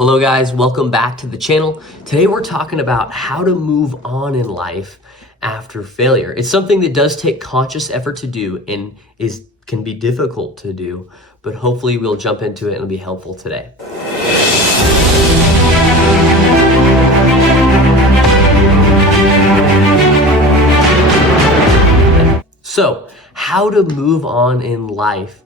Hello guys, welcome back to the channel. Today we're talking about how to move on in life after failure. It's something that does take conscious effort to do and can be difficult to do, but hopefully we'll jump into it and it'll be helpful today. So, how to move on in life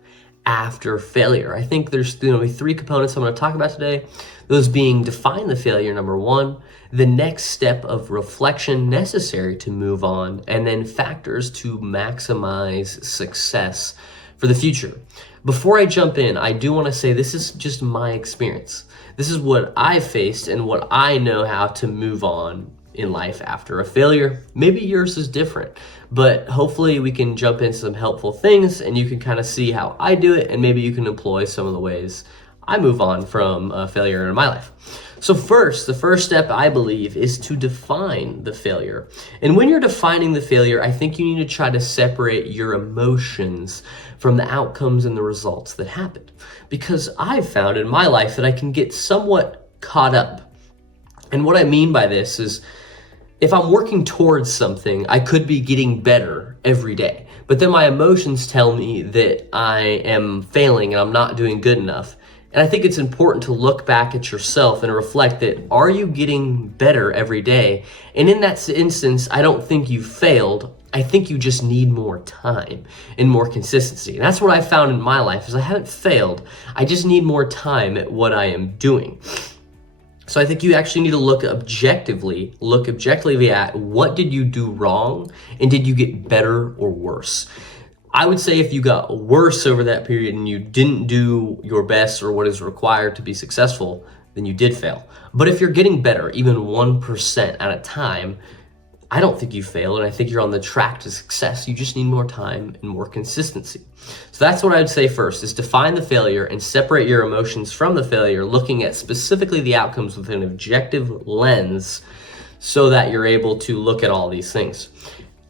after failure. I think there's three components I'm going to talk about today. Those being define the failure, number one, the next step of reflection necessary to move on, and then factors to maximize success for the future. Before I jump in, I do want to say this is just my experience. This is what I've faced and what I know how to move on in life after a failure. Maybe yours is different, but hopefully we can jump into some helpful things and you can kind of see how I do it, and maybe you can employ some of the ways I move on from a failure in my life. So first, the first step I believe is to define the failure. And when you're defining the failure, I think you need to try to separate your emotions from the outcomes and the results that happened. Because I've found in my life that I can get somewhat caught up. And what I mean by this is, if I'm working towards something, I could be getting better every day. But then my emotions tell me that I am failing and I'm not doing good enough. And I think it's important to look back at yourself and reflect that, are you getting better every day? And in that instance, I don't think you failed. I think you just need more time and more consistency. And that's what I found in my life, is I haven't failed. I just need more time at what I am doing. So I think you actually need to look objectively at what did you do wrong and did you get better or worse? I would say if you got worse over that period and you didn't do your best or what is required to be successful, then you did fail. But if you're getting better, even 1% at a time, I don't think you failed, and I think you're on the track to success. You just need more time and more consistency. So that's what I would say first, is define the failure and separate your emotions from the failure, looking at specifically the outcomes with an objective lens so that you're able to look at all these things.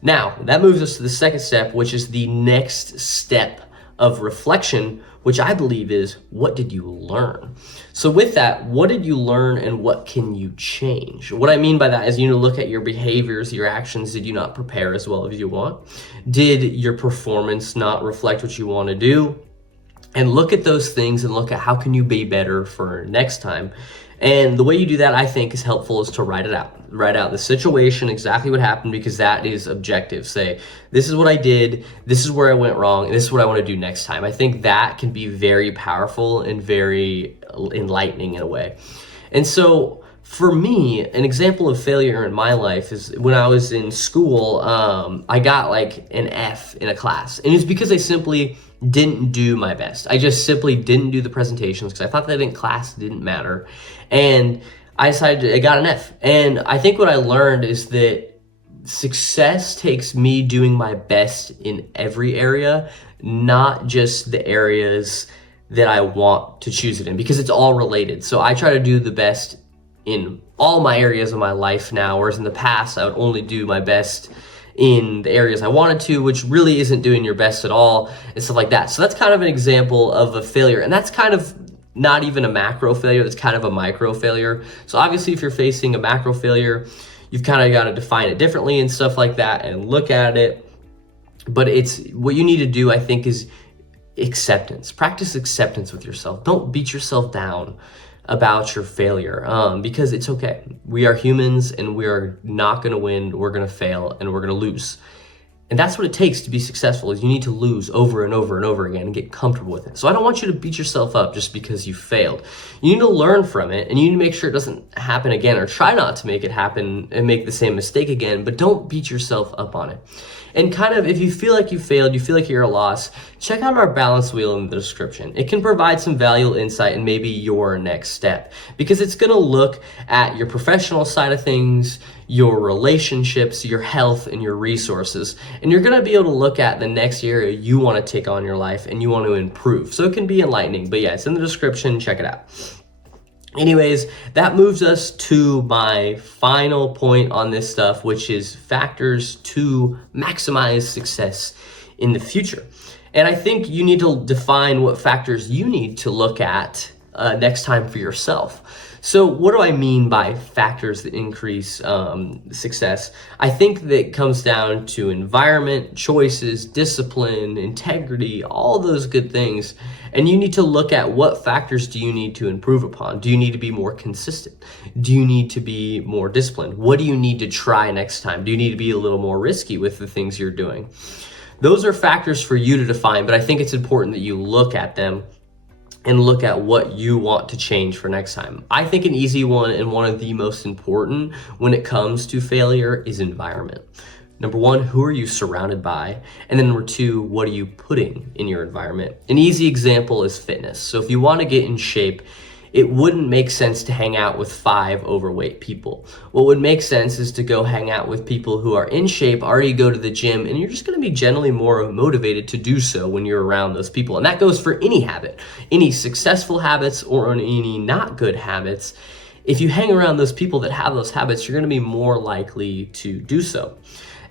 Now, that moves us to the second step, which is the next step of reflection, which I believe is, what did you learn? So with that, what did you learn and what can you change? What I mean by that is, you need to look at your behaviors, your actions. Did you not prepare as well as you want? Did your performance not reflect what you want to do? And look at those things and look at how can you be better for next time. And the way you do that, I think, is helpful, is to write it out. Write out the situation, exactly what happened, because that is objective. Say, this is what I did, this is where I went wrong, and this is what I want to do next time. I think that can be very powerful and very enlightening in a way. And so for me, an example of failure in my life is when I was in school, I got like an F in a class. And it's because I simply didn't do my best. I just simply didn't do the presentations because I thought that in class didn't matter. And I got an F. And I think what I learned is that success takes me doing my best in every area, not just the areas that I want to choose it in, because it's all related. So I try to do the best in all my areas of my life now, whereas in the past I would only do my best in the areas I wanted to, which really isn't doing your best at all and stuff like that. So that's kind of an example of a failure, and that's kind of not even a macro failure, that's kind of a micro failure. So obviously if you're facing a macro failure, you've kind of got to define it differently and stuff like that and look at it. But it's what you need to do, I think, is acceptance. Practice acceptance with yourself. Don't beat yourself down about your failure, because it's okay. We are humans and we are not going to win. We're going to fail and we're going to lose. And that's what it takes to be successful, is you need to lose over and over and over again and get comfortable with it. So I don't want you to beat yourself up just because you failed. You need to learn from it, and you need to make sure it doesn't happen again, or try not to make it happen and make the same mistake again, but don't beat yourself up on it. And kind of, if you feel like you failed, you feel like you're a loss, check out our balance wheel in the description. It can provide some valuable insight and maybe your next step, because it's going to look at your professional side of things, your relationships, your health, and your resources. And you're going to be able to look at the next area you want to take on your life and you want to improve. So it can be enlightening, but yeah, it's in the description. Check it out. Anyways, that moves us to my final point on this stuff, which is factors to maximize success in the future. And I think you need to define what factors you need to look at next time for yourself. So what do I mean by factors that increase success? I think that comes down to environment, choices, discipline, integrity, all those good things. And you need to look at what factors do you need to improve upon? Do you need to be more consistent? Do you need to be more disciplined? What do you need to try next time? Do you need to be a little more risky with the things you're doing? Those are factors for you to define, but I think it's important that you look at them and look at what you want to change for next time. I think an easy one and one of the most important when it comes to failure is environment. Number one, who are you surrounded by? And then number two, what are you putting in your environment? An easy example is fitness. So if you want to get in shape, it wouldn't make sense to hang out with 5 overweight people. What would make sense is to go hang out with people who are in shape, already go to the gym, and you're just gonna be generally more motivated to do so when you're around those people. And that goes for any habit, any successful habits or any not good habits. If you hang around those people that have those habits, you're gonna be more likely to do so.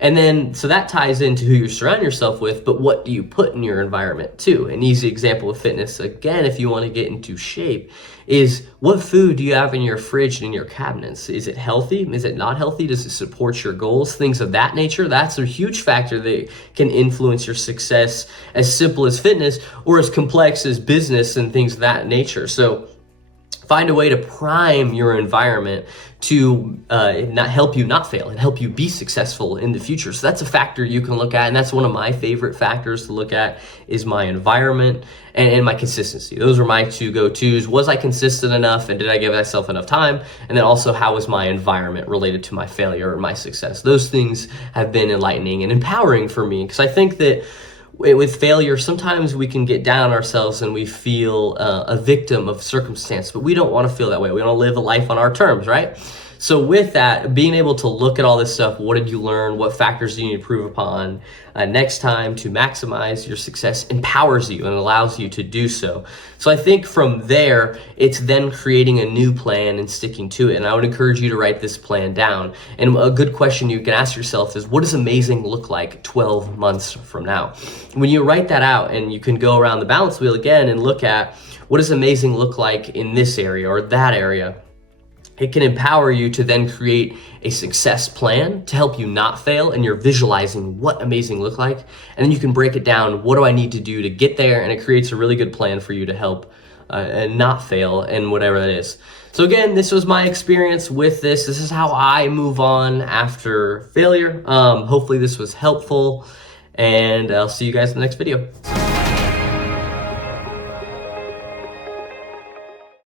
And then, so that ties into who you surround yourself with, but what do you put in your environment too? An easy example of fitness, again, if you want to get into shape, is what food do you have in your fridge and in your cabinets? Is it healthy? Is it not healthy? Does it support your goals? Things of that nature. That's a huge factor that can influence your success, as simple as fitness or as complex as business and things of that nature. So find a way to prime your environment to not help you not fail and help you be successful in the future. So that's a factor you can look at, and that's one of my favorite factors to look at is my environment and my consistency. Those are my 2 go-tos. Was I consistent enough, and did I give myself enough time? And then also, how was my environment related to my failure or my success? Those things have been enlightening and empowering for me, because I think that with failure, sometimes we can get down on ourselves and we feel a victim of circumstance, but we don't want to feel that way. We want to live a life on our terms, right? So with that, being able to look at all this stuff, what did you learn? What factors do you need to improve upon next time to maximize your success, empowers you and allows you to do so. So I think from there, it's then creating a new plan and sticking to it. And I would encourage you to write this plan down. And a good question you can ask yourself is, what does amazing look like 12 months from now? When you write that out, and you can go around the balance wheel again and look at what does amazing look like in this area or that area, it can empower you to then create a success plan to help you not fail, and you're visualizing what amazing look like, and then you can break it down. What do I need to do to get there? And it creates a really good plan for you to help and not fail and whatever that is. So again, this was my experience with this. This is how I move on after failure. Hopefully this was helpful, and I'll see you guys in the next video.